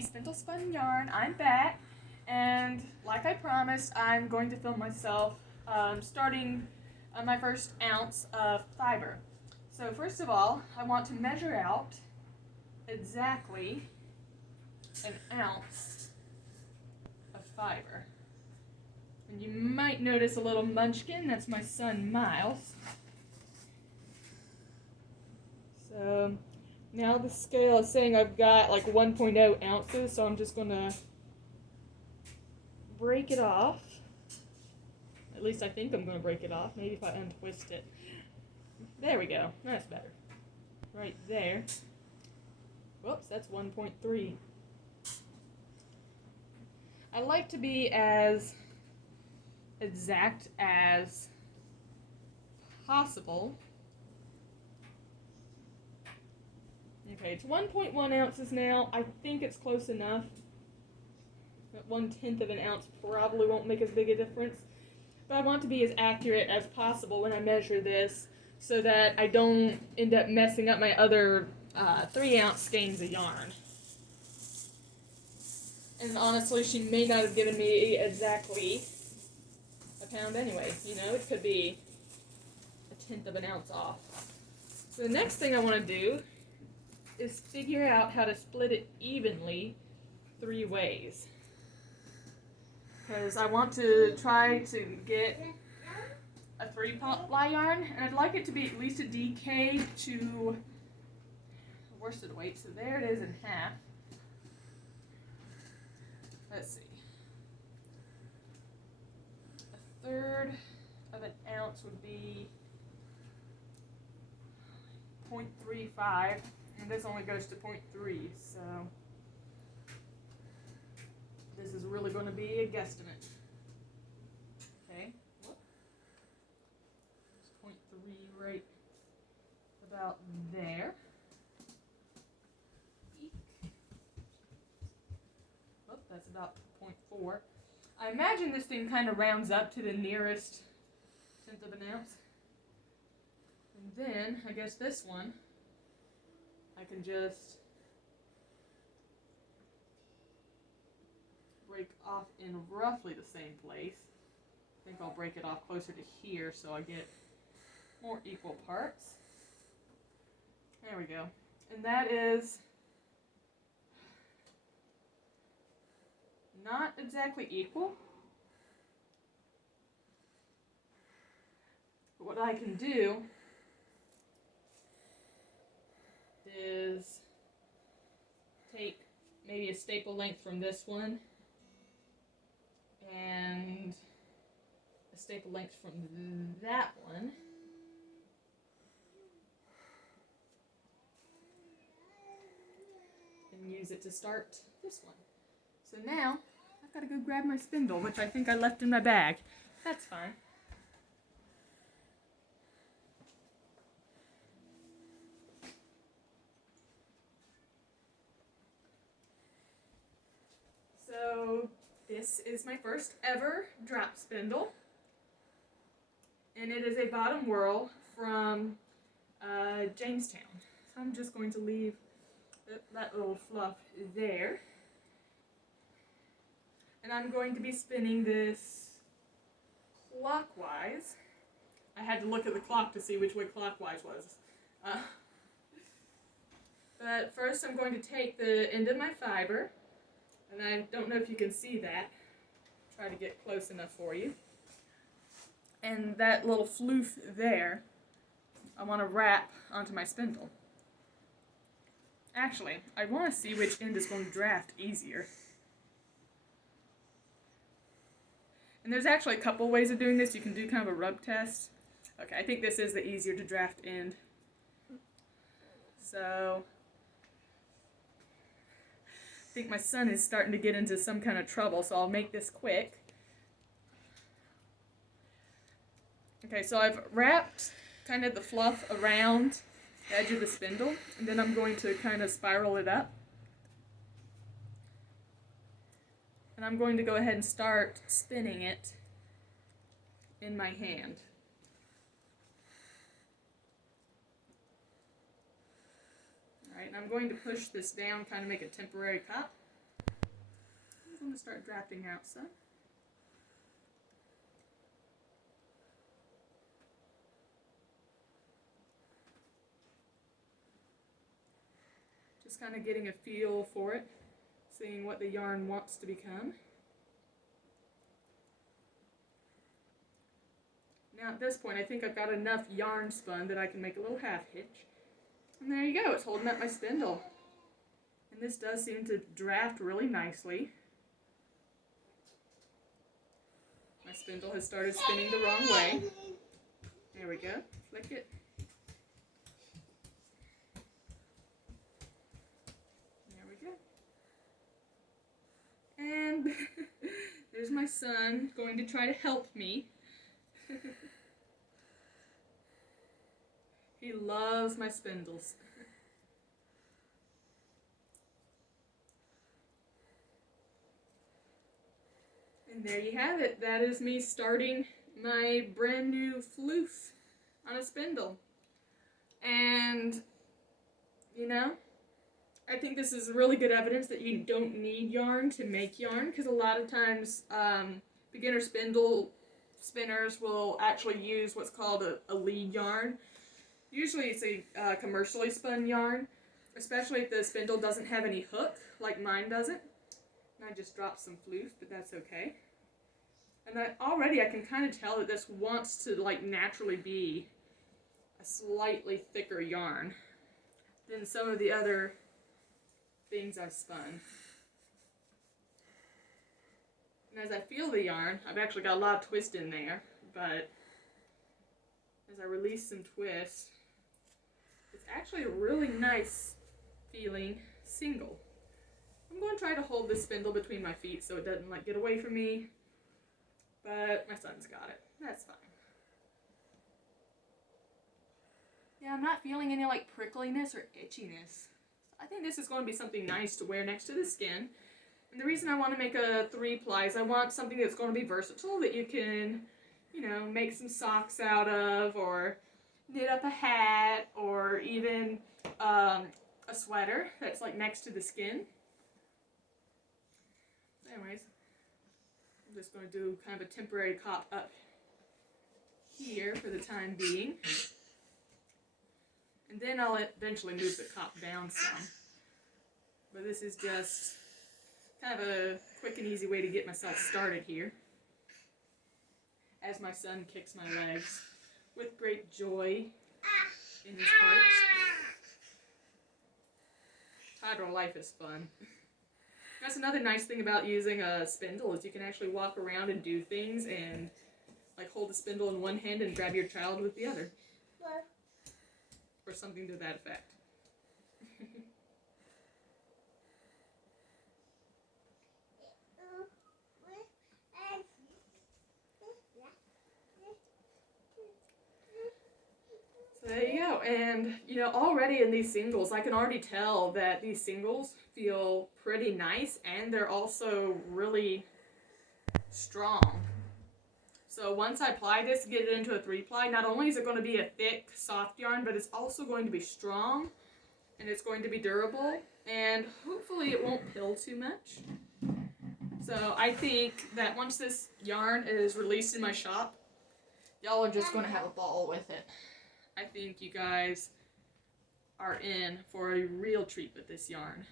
everybody, Spindle Spun Yarn. I'm back, and like I promised, I'm going to film myself starting my first ounce of fiber. So first of all, I want to measure out exactly an ounce of fiber. And you might notice a little munchkin. That's my son Miles. So now the scale is saying I've got like 1.0 ounces, so I'm just going to break it off. At least I think I'm going to break it off. Maybe if I untwist it. There we go. That's better. Right there. Whoops, that's 1.3. I like to be as exact as possible. Okay, it's 1.1 ounces now. I think it's close enough. That 1/10 of an ounce probably won't make as big a difference. But I want to be as accurate as possible when I measure this so that I don't end up messing up my other 3-ounce skeins of yarn. And honestly, she may not have given me exactly a pound anyway. You know, it could be 1/10 of an ounce off. So the next thing I want to do is figure out how to split it evenly 3 ways. Because I want to try to get a 3-ply yarn, and I'd like it to be at least a DK to worsted weight. So there it is in half. Let's see. 1/3 of an ounce would be 0.35, and this only goes to 0.3, so this is really going to be a guesstimate. Okay, there's 0.3 right about there. Oh, that's about 0.4. I imagine this thing kind of rounds up to the nearest 1/10 of an ounce. And then, I guess this one, I can just break off in roughly the same place. I think I'll break it off closer to here so I get more equal parts. There we go. And that is not exactly equal. But what I can do is take maybe a staple length from this one and a staple length from that one. And use it to start this one. So now, I've got to go grab my spindle, which I think I left in my bag. That's fine. So this is my first ever drop spindle, and it is a bottom whirl from Jamestown. So I'm just going to leave that little fluff there, and I'm going to be spinning this clockwise. I had to look at the clock to see which way clockwise was. But first I'm going to take the end of my fiber, and I don't know if you can see that. Try to get close enough for you. And that little floof there, I want to wrap onto my spindle. Actually, I want to see which end is going to draft easier. And there's actually a couple ways of doing this. You can do kind of a rub test. Okay, I think this is the easier to draft end. So I think my son is starting to get into some kind of trouble, so I'll make this quick. Okay, so I've wrapped kind of the fluff around the edge of the spindle, and then I'm going to kind of spiral it up. And I'm going to go ahead and start spinning it in my hand. Alright, and I'm going to push this down, kind of make a temporary cup. I'm going to start drafting out some. Just kind of getting a feel for it, seeing what the yarn wants to become. Now at this point, I think I've got enough yarn spun that I can make a little half hitch. And there you go, it's holding up my spindle. And this does seem to draft really nicely. My spindle has started spinning the wrong way. There we go, flick it. There we go. And there's my son going to try to help me. He loves my spindles. And there you have it. That is me starting my brand new floof on a spindle. And, you know, I think this is really good evidence that you don't need yarn to make yarn, because a lot of times beginner spindle spinners will actually use what's called a lead yarn. Usually it's a commercially spun yarn, especially if the spindle doesn't have any hook, like mine doesn't. And I just dropped some floof, but that's okay. And already I can kind of tell that this wants to like naturally be a slightly thicker yarn than some of the other things I've spun. And as I feel the yarn, I've actually got a lot of twist in there, but as I release some twist, it's actually a really nice feeling single. I'm going to try to hold this spindle between my feet so it doesn't like get away from me, but my son's got it. That's fine. Yeah, I'm not feeling any like prickliness or itchiness. I think this is going to be something nice to wear next to the skin. And the reason I want to make a 3-ply is I want something that's going to be versatile, that you can, you know, make some socks out of, or knit up a hat, or even a sweater that's like next to the skin. Anyways, I'm just going to do kind of a temporary cop up here for the time being. And then I'll eventually move the cop down some. But this is just kind of a quick and easy way to get myself started here, as my son kicks my legs with great joy in his heart. Toddler life is fun. That's another nice thing about using a spindle, is you can actually walk around and do things and like hold the spindle in one hand and grab your child with the other. Or something to that effect. So there you go, and you know, already in these singles, I can already tell that these singles feel pretty nice, and they're also really strong. So once I apply this, get it into a 3-ply, not only is it going to be a thick, soft yarn, but it's also going to be strong, and it's going to be durable, and hopefully it won't pill too much. So I think that once this yarn is released in my shop, y'all are just going to have a ball with it. I think you guys are in for a real treat with this yarn.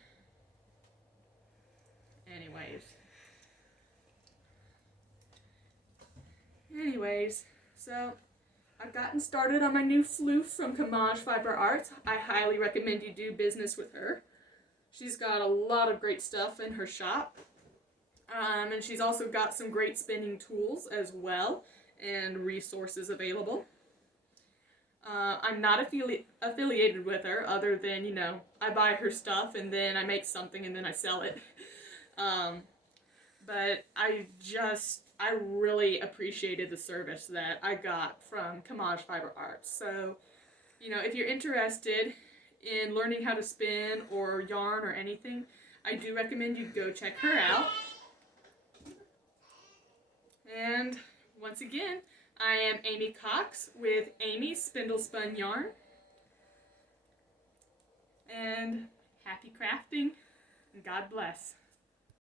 Anyways, so I've gotten started on my new floof from Camaj Fiber Arts. I highly recommend you do business with her. She's got a lot of great stuff in her shop. And she's also got some great spinning tools as well, and resources available. I'm not affiliated with her, other than, you know, I buy her stuff and then I make something and then I sell it. But I really appreciated the service that I got from Camaj Fiber Arts. So, you know, if you're interested in learning how to spin or yarn or anything, I do recommend you go check her out. And once again, I am Amy Cox with Amy's Spindle Spun Yarn. And happy crafting, and God bless.